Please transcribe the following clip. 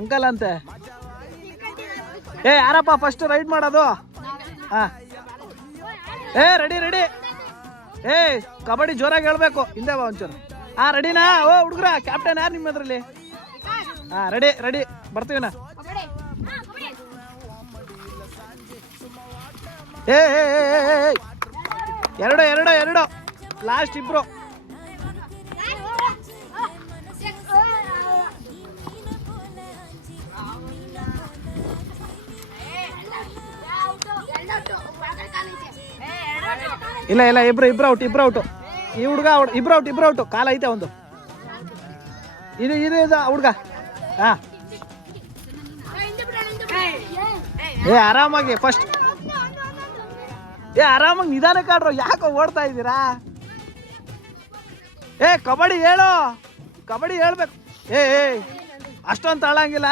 Uncle ಅಂತೆ. ಯಾರಪ್ಪ first ride ಮಾಡೋದು? ಹಾ ರೆಡಿ ರೆಡಿ. ಕಬಡ್ಡಿ ಜೋರಾಗಿ ಹೇಳ್ಬೇಕು. ಹಿಂದೆ ಬಾ ಒಂಚೂರು. ರೆಡಿನಾ? ಹುಡುಗ್ರ ಕ್ಯಾಪ್ಟನ್ ಯಾರು ನಿಮ್ಮ ಅದ್ರಲ್ಲಿ? ರೆಡಿ ರೆಡಿ, ಬರ್ತೀವಿನ. ಎರಡು ಎರಡು ಎರಡು, ಲಾಸ್ಟ್ ಇಬ್ರು. ಇಲ್ಲ ಇಲ್ಲ, ಇಬ್ರು ಔಟ್, ಇಬ್ರು ಔಟು. ಈ ಹುಡುಗ ಇಬ್ರು ಔಟು. ಕಾಲ ಐತೆ ಒಂದು. ಇದು ಹುಡುಗ. ಆರಾಮಾಗಿ ಫಸ್ಟ್. ಆರಾಮಾಗಿ ನಿಧಾನಕ್ಕೆ ಆಡ್ರು. ಯಾಕೋ ಓಡ್ತಾ ಇದ್ದೀರಾ? ಕಬಡ್ಡಿ ಹೇಳು, ಕಬಡ್ಡಿ ಹೇಳ್ಬೇಕು. ಅಷ್ಟೊಂದು ತಾಳಂಗಿಲ್ಲ.